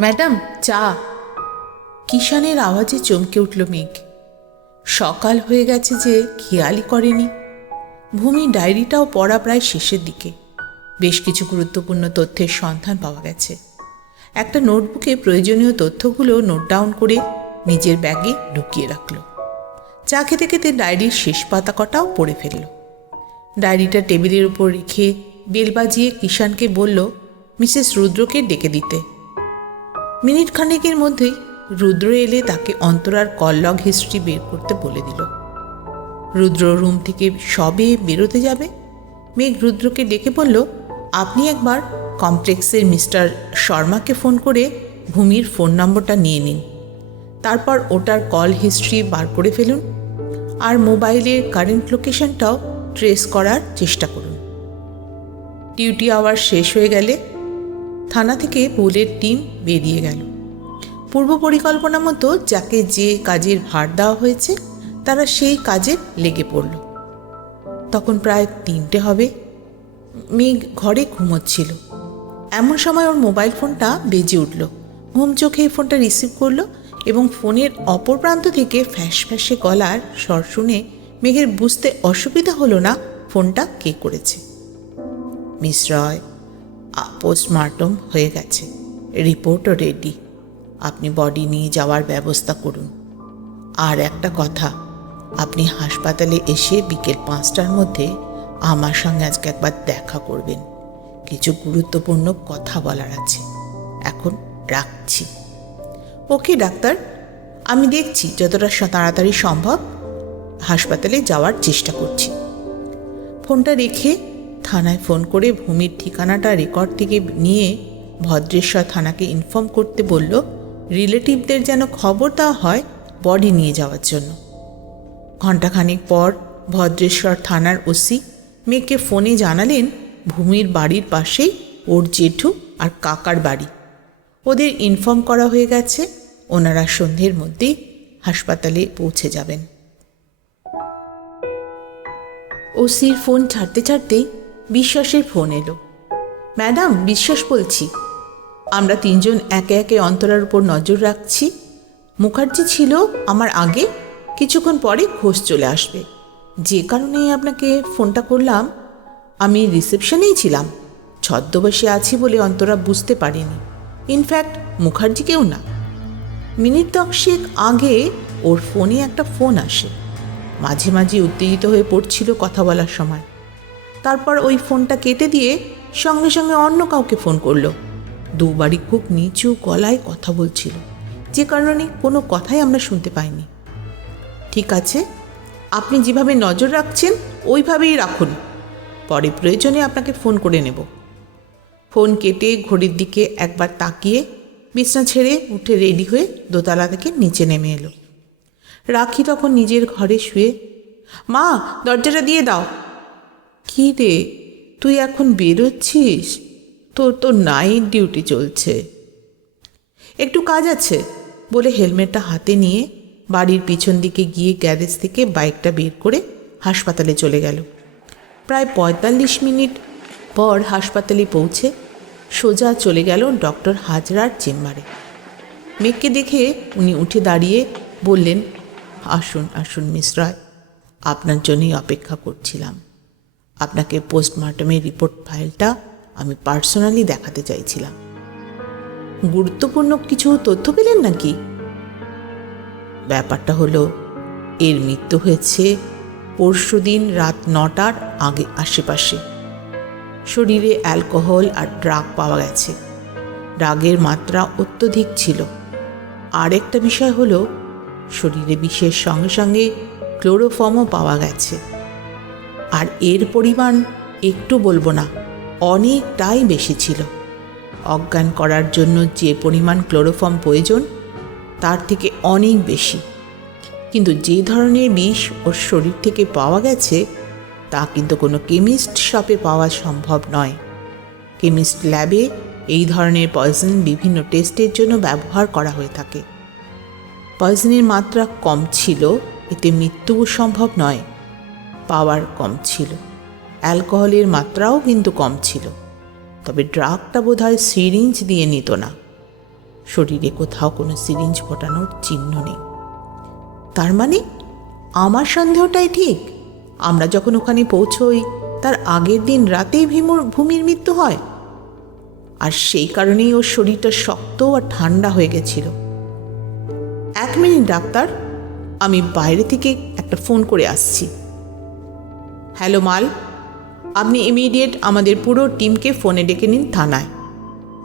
Madam, চা। কিষানের আওয়াজে চমকে উঠল মেঘ। সকাল হয়ে গেছে যে খেয়ালই করেনি। ভূমি ডায়েরিটাও পড়া প্রায় শেষের দিকে। বেশ কিছু গুরুত্বপূর্ণ তথ্যের সন্ধান পাওয়া গেছে। একটা নোটবুকে প্রয়োজনীয় তথ্যগুলো নোট ডাউন করে নিজের ব্যাগে ঢুকিয়ে রাখল। চা খেতে খেতে ডায়েরির শেষ পাতা কটাও পড়ে ফেলল। ডায়েরিটা টেবিলের উপর রেখে বেল বাজিয়ে কিষানকে বলল মিসেস রুদ্রকে ডেকে দিতে। মিনিট খানেকের মধ্যেই রুদ্র এলে তাকে অন্তরার কল লগ হিস্ট্রি বের করতে বলে দিল। রুদ্র রুম থেকে সবে বেরোতে যাবে, মেঘ রুদ্রকে ডেকে বলল, আপনি একবার কমপ্লেক্সের মিস্টার শর্মাকে ফোন করে ভূমির ফোন নম্বরটা নিয়ে নিন। তারপর ওটার কল হিস্ট্রি বার করে ফেলুন, আর মোবাইলের কারেন্ট লোকেশনটাও ট্রেস করার চেষ্টা করুন। ডিউটি আওয়ার শেষ হয়ে গেলে থানা থেকে পুলের টিম বেরিয়ে গেল। পূর্ব পরিকল্পনা মতো যাকে যে কাজের ভার দেওয়া হয়েছে তারা সেই কাজে লেগে পড়ল। তখন প্রায় 3টে হবে। মেঘ ঘরে ঘুমোচ্ছিল। এমন সময় ওর মোবাইল ফোনটা বেজে উঠল। ঘুম চোখে ফোনটা রিসিভ করলো এবং ফোনের অপর প্রান্ত থেকে ফ্যাঁস ফ্যাঁসে গলার স্বর শুনে মেঘের বুঝতে অসুবিধা হলো না ফোনটা কে করেছে। মিস রয়, পোস্টমর্টম হয়ে গেছে, রিপোর্টও রেডি, আপনি বডি নিয়ে যাওয়ার ব্যবস্থা করুন। আর একটা কথা, আপনি হাসপাতালে এসে বিকেল 5টার মধ্যে আমার সঙ্গে আজকে একবার দেখা করবেন। কিছু গুরুত্বপূর্ণ কথা বলার আছে। এখন রাখছি। ওকে ডাক্তার, আমি দেখছি যতটা তাড়াতাড়ি সম্ভব হাসপাতালে যাওয়ার চেষ্টা করছি। ফোনটা রেখে থানায় ফোন করে ভূমির ঠিকানাটা রেকর্ড থেকে নিয়ে ভদ্রেশ্বর থানাকে ইনফর্ম করতে বলল, রিলেটিভদের যেন খবর দেওয়া হয় বডি নিয়ে যাওয়ার জন্য। ঘণ্টাখানেক পর ভদ্রেশ্বর থানার ওসি মেয়েকে ফোনে জানালেন ভূমির বাড়ির পাশেই ওর জেঠু আর কাকার বাড়ি। ওদের ইনফর্ম করা হয়ে গেছে, ওনারা সন্ধ্যের মধ্যেই হাসপাতালে পৌঁছে যাবেন। ওসির ফোন ছাড়তে ছাড়তেই বিশ্বাসের ফোন এলো। ম্যাডাম, বিশ্বাস বলছি। আমরা 3জন একে একে অন্তরার উপর নজর রাখছি। মুখার্জি ছিল আমার আগে, কিছুক্ষণ পরে ঘোষ চলে আসবে। যে কারণে আপনাকে ফোনটা করলাম। আমি রিসেপশনেই ছিলাম, ছদ্মবেশে আছি বলে অন্তরা বুঝতে পারেনি। ইনফ্যাক্ট মুখার্জিকেও না। মিনিট 10 আগে ওর ফোনে একটা ফোন আসে। মাঝে মাঝে উত্তেজিত হয়ে পড়ছিল কথা বলার সময়। তারপর ওই ফোনটা কেটে দিয়ে সঙ্গে সঙ্গে অন্য কাউকে ফোন করলো। দুবারই খুব নিচু গলায় কথা বলছিল, যে কারণে কোনো কথাই আমরা শুনতে পাইনি। ঠিক আছে, আপনি যেভাবে নজর রাখছেন ওইভাবেই রাখুন, পরে প্রয়োজনে আপনাকে ফোন করে নেব। ফোন কেটে ঘড়ির দিকে একবার তাকিয়ে বিছনা ছেড়ে উঠে রেডি হয়ে দোতলা থেকে নিচে নেমে এলো। রাখি তখন নিজের ঘরে শুয়ে। মা, দরজাটা দিয়ে দাও। কী রে, তুই এখন বেরোচ্ছিস? তোর তো নাইট ডিউটি চলছে। একটু কাজ আছে বলে হেলমেটটা হাতে নিয়ে বাড়ির পিছন দিকে গিয়ে গ্যারেজ থেকে বাইকটা বের করে হাসপাতালে চলে গেল। প্রায় 45 মিনিট পর হাসপাতালে পৌঁছে সোজা চলে গেল ডক্টর হাজরার চেম্বারে। মেঘকে দেখে উনি উঠে দাঁড়িয়ে বললেন, আসুন আসুন মিস রয়, আপনার জন্যই অপেক্ষা করছিলাম। আপনাকে পোস্টমর্টমের রিপোর্ট ফাইলটা আমি পার্সোনালি দেখাতে চাইছিলাম। গুরুত্বপূর্ণ কিছু তথ্য পেলেন নাকি? ব্যাপারটা হলো, এর মৃত্যু হয়েছে পরশুদিন রাত 9টার আগে আশেপাশে। শরীরে অ্যালকোহল আর ড্রাগ পাওয়া গেছে। ড্রাগের মাত্রা অত্যধিক ছিল। আর একটা বিষয় হলো, শরীরে বিষের সঙ্গে সঙ্গে ক্লোরোফর্মও পাওয়া গেছে। আর এর পরিমাণ একটু বলবো না, অনেকটাই বেশি ছিল। অজ্ঞান করার জন্য যে পরিমাণ ক্লোরোফর্ম প্রয়োজন তার থেকে অনেক বেশি। কিন্তু যে ধরনের বিষ ওর শরীর থেকে পাওয়া গেছে তা কিন্তু কোনো কেমিস্ট শপে পাওয়া সম্ভব নয়। কেমিস্ট ল্যাবে এই ধরনের পয়জন বিভিন্ন টেস্টের জন্য ব্যবহার করা হয়ে থাকে। পয়জনের মাত্রা কম ছিল, এতে মৃত্যুও সম্ভব নয়। পাওয়ার কম ছিল, অ্যালকোহলের মাত্রাও কিন্তু কম ছিল, তবে ড্রাগটা বোধহয় সিরিঞ্জ দিয়ে নিত না। শরীরে কোথাও কোনো সিরিঞ্জ ফোটানোর চিহ্ন নেই। তার মানে আমার সন্দেহটাই ঠিক। আমরা যখন ওখানে পৌঁছই তার আগের দিন রাতেই ভূমির মৃত্যু হয়, আর সেই কারণেই ওর শরীরটা শক্ত আর ঠান্ডা হয়ে গেছিল। 1 মিনিট ডাক্তার, আমি বাইরে থেকে একটা ফোন করে আসছি। হ্যালো মাল, আপনি ইমিডিয়েট আমাদের পুরো টিমকে ফোনে ডেকে নিন থানায়।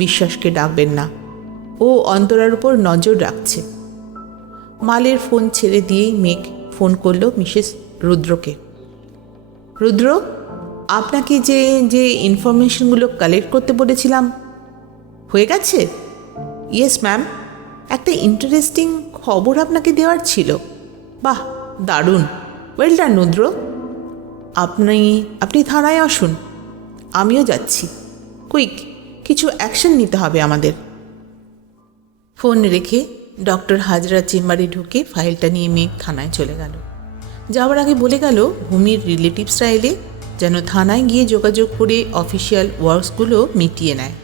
বিশ্বাসকে ডাকবেন না, ও অন্তরার উপর নজর রাখছে। মালের ফোন ছেড়ে দিয়েই মেঘ ফোন করলো মিসেস রুদ্রকে। রুদ্র, আপনাকে যে যে ইনফরমেশনগুলো কালেক্ট করতে বলেছিলাম হয়ে গেছে? ইয়েস ম্যাম, একটা ইন্টারেস্টিং খবর আপনাকে দেওয়ার ছিল। বাহ, দারুণ, ওয়েল ডান রুদ্র। আপনি থানায় আসুন, আমিও যাচ্ছি। কুইক, কিছু অ্যাকশন নিতে হবে আমাদের। ফোন রেখে ডক্টর হাজরা চেম্বারে ঢুকে ফাইলটা নিয়ে মেঘ থানায় চলে গেল। যাওয়ার আগে বলে গেল ভূমির রিলেটিভসরা এলে যেন থানায় গিয়ে যোগাযোগ করে অফিসিয়াল ওয়ার্কসগুলো মিটিয়ে নেয়।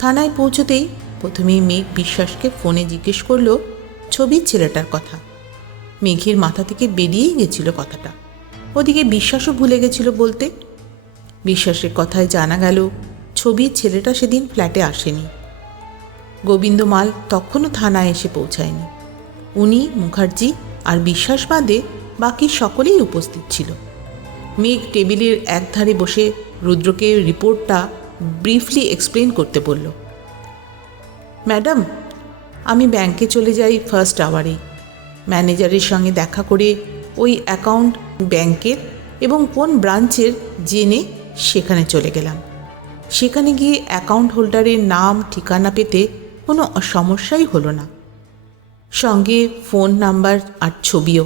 থানায় পৌঁছতেই প্রথমেই মেঘ বিশ্বাসকে ফোনে জিজ্ঞেস করলো ছবির ছেলেটার কথা। মেঘের মাথা থেকে বেরিয়েই গেছিল কথাটা। ওদিকে বিশ্বাসও ভুলে গেছিল বলতে। বিশ্বাসের কথায় জানা গেল ছবির ছেলেটা সেদিন ফ্ল্যাটে আসেনি। গোবিন্দ মাল তখনও থানায় এসে পৌঁছায়নি। উনি, মুখার্জি আর বিশ্বাস বাদে বাকি সকলেই উপস্থিত ছিল। মেঘ টেবিলের একধারে বসে রুদ্রকে রিপোর্টটা ব্রিফলি এক্সপ্লেন করতে বলল। ম্যাডাম, আমি ব্যাংকে চলে যাই ফার্স্ট আওয়ারেই। ম্যানেজারের সঙ্গে দেখা করে ওই অ্যাকাউন্ট ব্যাংকের এবং কোন ব্রাঞ্চের জেনে সেখানে চলে গেলাম। সেখানে গিয়ে অ্যাকাউন্ট হোল্ডারের নাম ঠিকানা পেতে কোনো সমস্যাই হলো না, সঙ্গে ফোন নাম্বার আর ছবিও।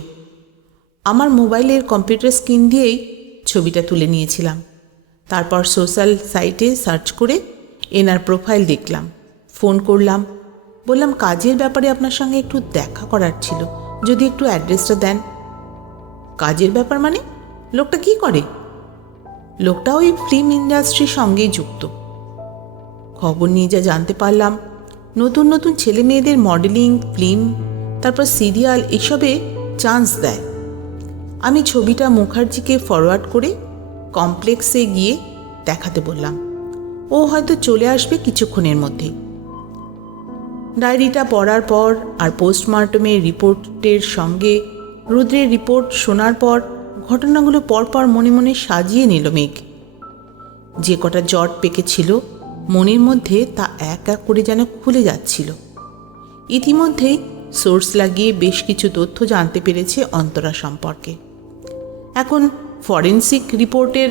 আমার মোবাইলের কম্পিউটার স্ক্রিন দিয়েই ছবিটা তুলে নিয়েছিলাম। তারপর সোশ্যাল সাইটে সার্চ করে এনার প্রোফাইল দেখলাম, ফোন করলাম, বললাম কাজের ব্যাপারে আপনার সঙ্গে একটু দেখা করার ছিল, যদি একটু অ্যাড্রেসটা দেন। কাজের ব্যাপার মানে? লোকটা কি করে? লোকটা ওই ফিল্ম ইন্ডাস্ট্রির সঙ্গেই যুক্ত। খবর নিয়ে যা জানতে পারলাম, নতুন নতুন ছেলে মেয়েদের মডেলিং, ফিল্ম, তারপর সিরিয়াল এসবে চান্স দেয়। আমি ছবিটা মুখার্জিকে ফরওয়ার্ড করে কমপ্লেক্সে গিয়ে দেখাতে বললাম। ও হয়তো চলে আসবে কিছুক্ষণের মধ্যেই। ডায়েরিটা পড়ার পর আর পোস্টমর্টমের রিপোর্টের সঙ্গে রুদ্রের রিপোর্ট শোনার পর ঘটনাগুলো পরপর মনে মনে সাজিয়ে নিল মেঘ। যে কটা জট পেকেছিল মনের মধ্যে তা এক এক করে যেন খুলে যাচ্ছিল। ইতিমধ্যেই সোর্স লাগিয়ে বেশ কিছু তথ্য জানতে পেরেছে অন্তরা সম্পর্কে। এখন ফরেনসিক রিপোর্টের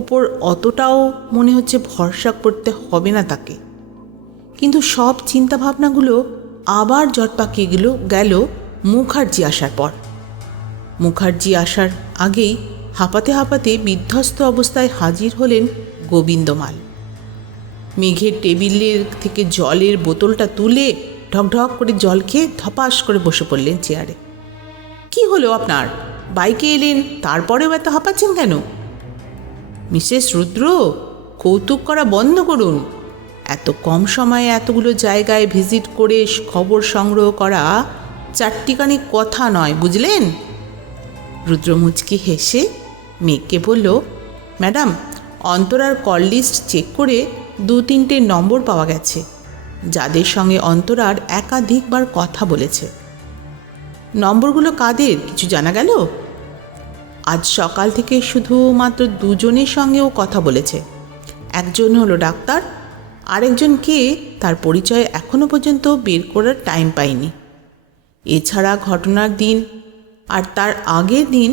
উপর অতটাও মনে হচ্ছে ভরসা করতে হবে না তাকে, কিন্তু সব চিন্তাভাবনাগুলো আবার জট পাকিয়ে গেল মুখার্জি আসার পর। মুখার্জি আসার আগেই হাঁপাতে হাঁপাতে বিধ্বস্ত অবস্থায় হাজির হলেন গোবিন্দমাল। মেঘের টেবিলের থেকে জলের বোতলটা তুলে ঢকঢক করে জল খেয়ে ধপাস করে বসে পড়লেন চেয়ারে। কি হলো আপনার? বাইকে এলেন, তারপরেও এত হাঁপাচ্ছেন কেন? মিসেস রুদ্র, কৌতুক করা বন্ধ করুন। এত কম সময়ে এতগুলো জায়গায় ভিজিট করে খবর সংগ্রহ করা চারটিখানি কথা নয়, বুঝলেন? রুদ্র মুচকি হেসে মেঘকে বলল, ম্যাডাম, অন্তরার কল লিস্ট চেক করে 2-3টে নম্বর পাওয়া গেছে, যাদের সঙ্গে অন্তরার একাধিকবার কথা বলেছে। নম্বরগুলো কাদের কিছু জানা গেল? আজ সকাল থেকে শুধুমাত্র 2জনের সঙ্গেও কথা বলেছে। একজন হলো ডাক্তার, আরেকজন কে তার পরিচয় এখনও পর্যন্ত বের করার টাইম পায়নি। এছাড়া ঘটনার দিন আর তার আগের দিন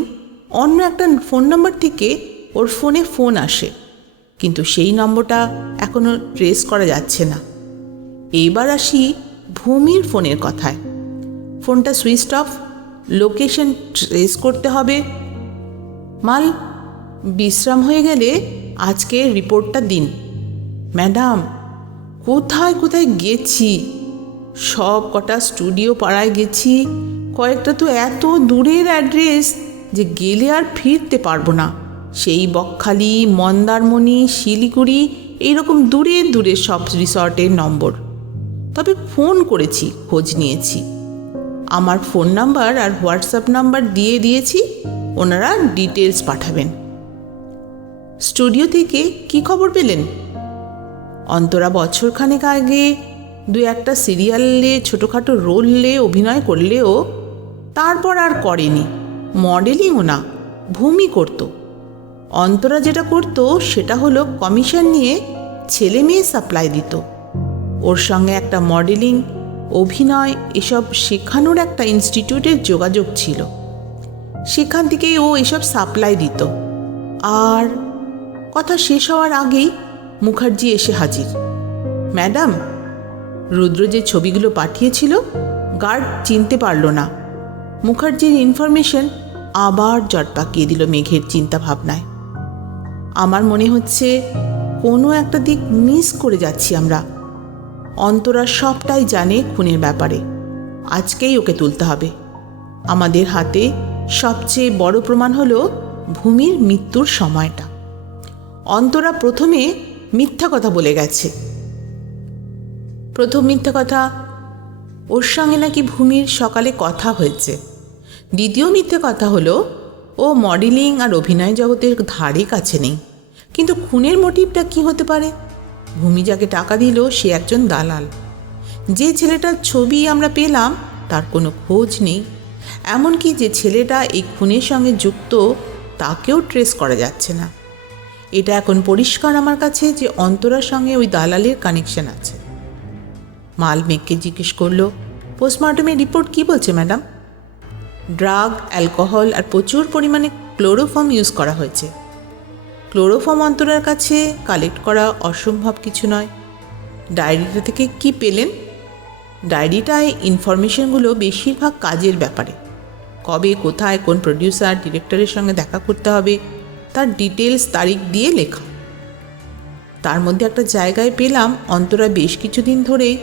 অন্য একটা ফোন নম্বর থেকে ওর ফোনে ফোন আসে, কিন্তু সেই নম্বরটা এখনও ট্রেস করা যাচ্ছে না। এইবার আসি ভূমির ফোনের কথায়। ফোনটা সুইচ অফ, লোকেশন ট্রেস করতে হবে। মাল, বিশ্রাম হয়ে গেলে আজকে রিপোর্টটা দিন। ম্যাডাম, কোথায় কোথায় গেছি, সব কটা স্টুডিও পাড়ায় গেছি, কয়েকটা তো এত দূরের অ্যাড্রেস যে গেলে আর ফিরতে পারবো না। সেই বকখালি, মন্দারমণি, শিলিগুড়ি এইরকম দূরে দূরে সব রিসর্টের নম্বর। তবে ফোন করেছি, খোঁজ নিয়েছি। আমার ফোন নাম্বার আর হোয়াটসঅ্যাপ নাম্বার দিয়ে দিয়েছি, ওনারা ডিটেলস পাঠাবেন। স্টুডিও থেকে কি খবর পেলেন? অন্তরা বছরখানেক আগে দু একটা সিরিয়ালে ছোটোখাটো রোলে অভিনয় করলেও তারপর আর করেনি। মডেলিংও না, ভূমি করত। অন্তরা যেটা করত সেটা হলো কমিশন নিয়ে ছেলে মেয়ে সাপ্লাই দিত। ওর সঙ্গে একটা মডেলিং, অভিনয় এসব শেখানোর একটা ইনস্টিটিউটের যোগাযোগ ছিল, সেখান থেকেই ও এসব সাপ্লাই দিত। আর কথা শেষ হওয়ার আগেই মুখার্জি এসে হাজির। ম্যাডাম, রুদ্র যে ছবিগুলো পাঠিয়েছিল গার্ড চিনতে পারল না। মুখার্জির ইনফরমেশন আবার জট পাকিয়ে দিল মেঘের চিন্তা ভাবনায়। আমার মনে হচ্ছে কোনো একটা দিক মিস করে যাচ্ছি আমরা। অন্তরা সবটাই জানে খুনের ব্যাপারে, আজকেই ওকে তুলতে হবে। আমাদের হাতে সবচেয়ে বড় প্রমাণ হলো ভূমির মৃত্যুর সময়টা। অন্তরা প্রথমে মিথ্যা কথা বলে গেছে। প্রথম মিথ্যা কথা, ওর সঙ্গে নাকি ভূমির সকালে কথা হয়েছে। দ্বিতীয় মিথ্যে কথা হলো ও মডেলিং আর অভিনয় জগতের ধারে কাছে নেই। কিন্তু খুনের মোটিভটা কি হতে পারে? ভূমি যাকে টাকা দিল সে একজন দালাল। যে ছেলেটার ছবি আমরা পেলাম তার কোনো খোঁজ নেই। এমনকি যে ছেলেটা এই খুনের সঙ্গে যুক্ত তাকেও ট্রেস করা যাচ্ছে না। এটা এখন পরিষ্কার আমার কাছে যে অন্তরার সঙ্গে ওই দালালের কানেকশন আছে। মাল মেঘকে জিজ্ঞেস করলো, পোস্টমর্টমের রিপোর্ট কি বলছে ম্যাডাম? ড্রাগ, অ্যালকোহল আর প্রচুর পরিমাণে ক্লোরোফর্ম ইউজ করা হয়েছে। ক্লোরোফর্ম অন্তরার কাছে কালেক্ট করা অসম্ভব কিছু নয়। ডায়েরিটা থেকে কি পেলেন? ডায়েরিটায় ইনফরমেশনগুলো বেশিরভাগ কাজের ব্যাপারে। কবে, কোথায়, কোন প্রডিউসার, ডিরেক্টরের সঙ্গে দেখা করতে হবে তার ডিটেলস তারিখ দিয়ে লেখা। তার মধ্যে একটা জায়গায় পেলাম অন্তরা বেশ কিছুদিন ধরেই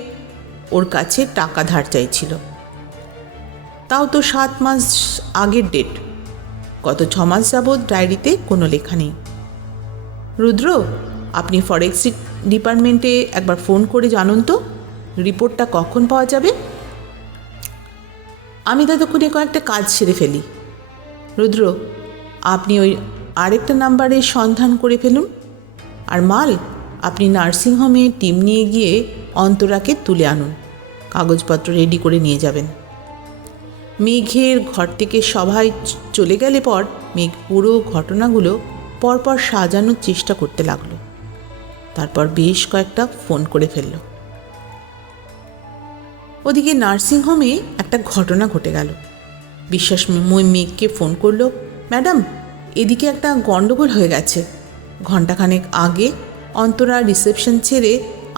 ওর কাছে টাকা ধার চাইছিল। তাও তো 7 মাস আগের ডেট। গত 6 মাস যাবৎ ডায়েরিতে কোনো লেখা নেই। রুদ্র, আপনি ফরেন্সিক ডিপার্টমেন্টে একবার ফোন করে জানুন তো রিপোর্টটা কখন পাওয়া যাবে। আমি ততক্ষণে কয়েকটা কাজ সেরে ফেলি। রুদ্র, আপনি ওই আরেকটা নাম্বারে সন্ধান করে ফেলুন। আর মাল, আপনি নার্সিংহোমে টিম নিয়ে গিয়ে অন্তরাকে তুলে আনুন। কাগজপত্র রেডি করে নিয়ে যাবেন। মেঘের ঘর থেকে সবাই চলে গেলে পর মেঘ পুরো ঘটনাগুলো পরপর সাজানোর চেষ্টা করতে লাগলো। তারপর বেশ কয়েকটা ফোন করে ফেলল। ওদিকে নার্সিংহোমে একটা ঘটনা ঘটে গেল। বিশ্বাসময় মেঘকে ফোন করলো, ম্যাডাম, এদিকে একটা গণ্ডগোল হয়ে গেছে। ঘণ্টাখানেক আগে অন্তরা রিসেপশন ছেড়ে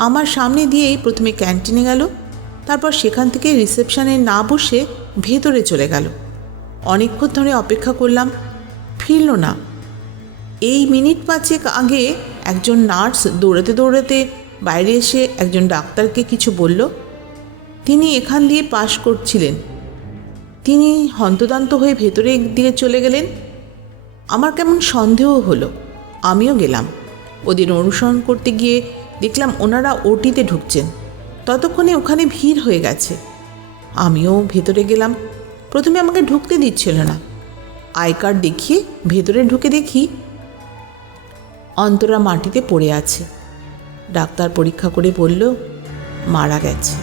আমার সামনে দিয়েই প্রথমে ক্যান্টিনে গেল, তারপর সেখান থেকে রিসেপশনে না বসে ভেতরে চলে গেল। অনেকক্ষণ ধরে অপেক্ষা করলাম, ফিরল না। এই মিনিট 5 আগে একজন নার্স দৌড়াতে দৌড়াতে বাইরে এসে একজন ডাক্তারকে কিছু বলল। তিনি এখান দিয়ে পাশ করছিলেন। তিনি হন্তদন্ত হয়ে ভেতরের দিকে চলে গেলেন। আমার কেমন সন্দেহ হলো। আমিও গেলাম। ওদের অনুসরণ করতে গিয়ে দেখলাম ওনারা ওটিতে ঢুকছেন। ততক্ষণে ওখানে ভিড় হয়ে গেছে। আমিও ভেতরে গেলাম। প্রথমে আমাকে ঢুকতে দিচ্ছিল না। আই কার্ড দেখিয়ে ভেতরে ঢুকে দেখি অন্তরা মাটিতে পড়ে আছে। ডাক্তার পরীক্ষা করে বলল মারা গেছে।